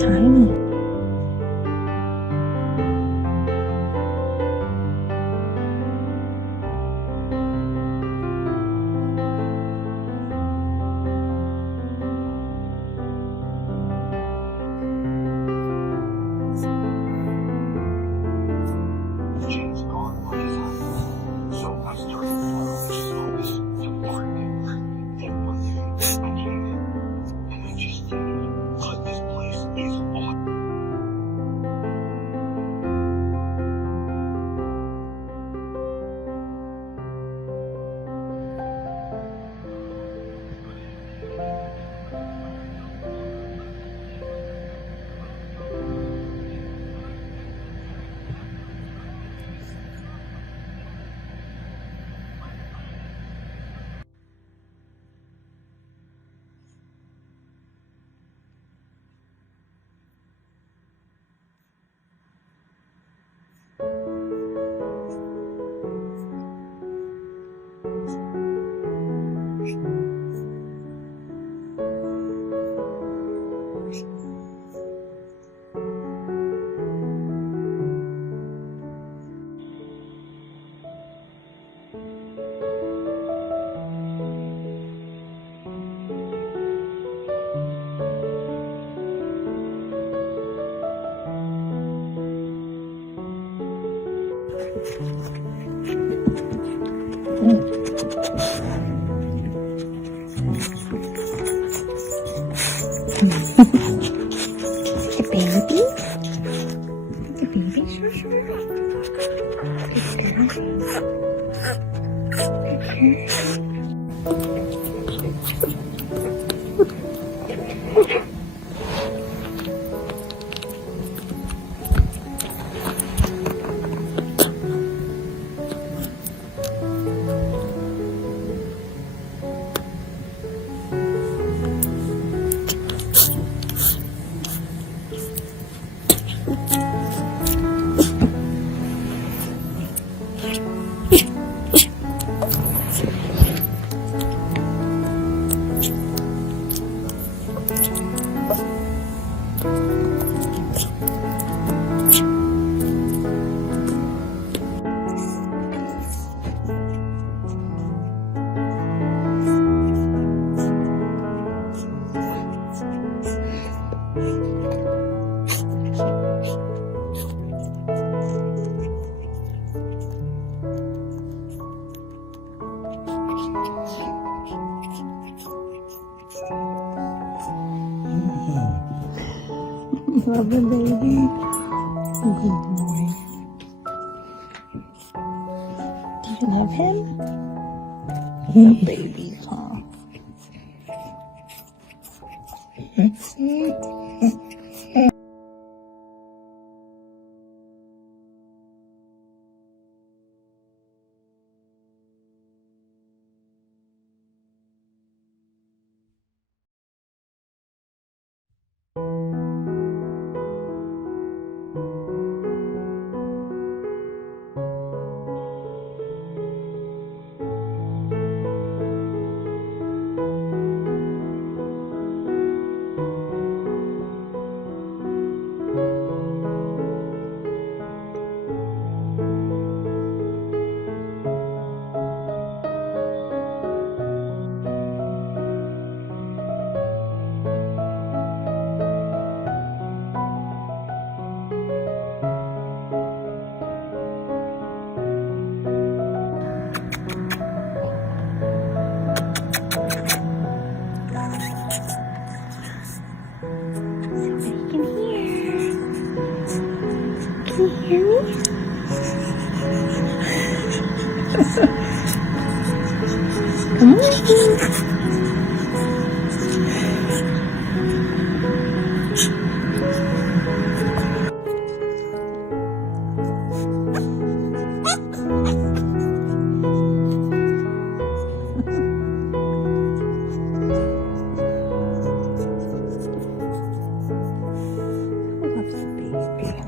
tiny. James gone by his hand. So I started slowly to find him. Then one day I came in and I just said, God, this place is awesome. It's a baby. It's a baby. Sure, sure. Good girl. Good girl. Love the baby. Good boy. Do you love him? Oh, baby, huh? Can you hear me? Come on.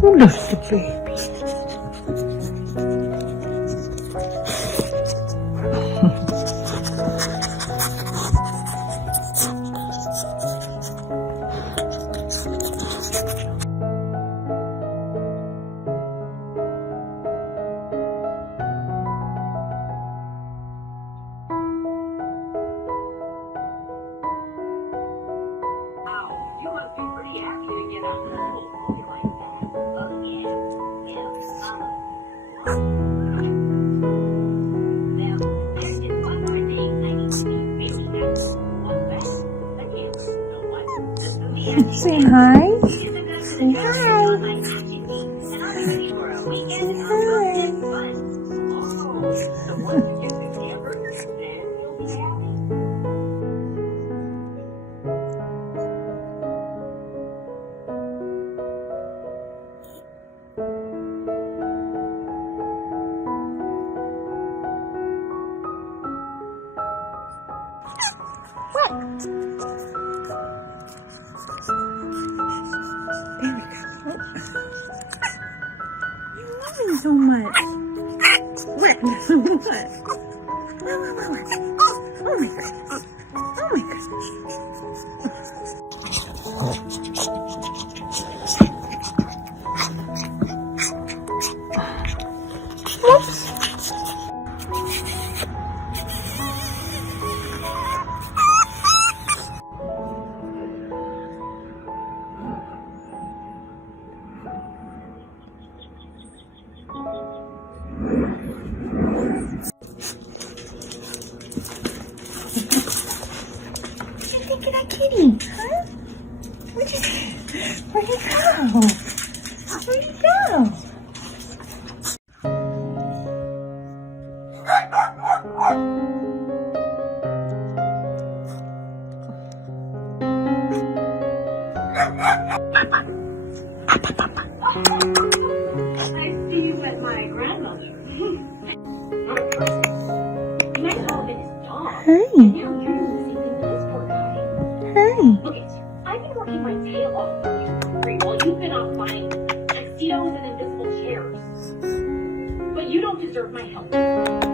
Who loves the baby? You must be pretty happy to get out of the pool like that. Oh, yeah. Now, there's just one more thing I need to be really happy. What's that? Again, so what? This movie Say hi. isn't good for the Hi. on my action feet, and I'll be ready for a weekend of fun. Oh, so once you get to camper, then you'll be happy. There we go. You love him so much. What? What? Oh my goodness. Oh my goodness. Whoops. Where'd he go? Where'd he go? I see you met my grandmother. My husband is dog. Hi. And now you're doing the same thing to this poor guy. Hi. Look at you. I've been working my tail off for you for free while you've been off buying tuxedos and invisible chairs. But you don't deserve my help.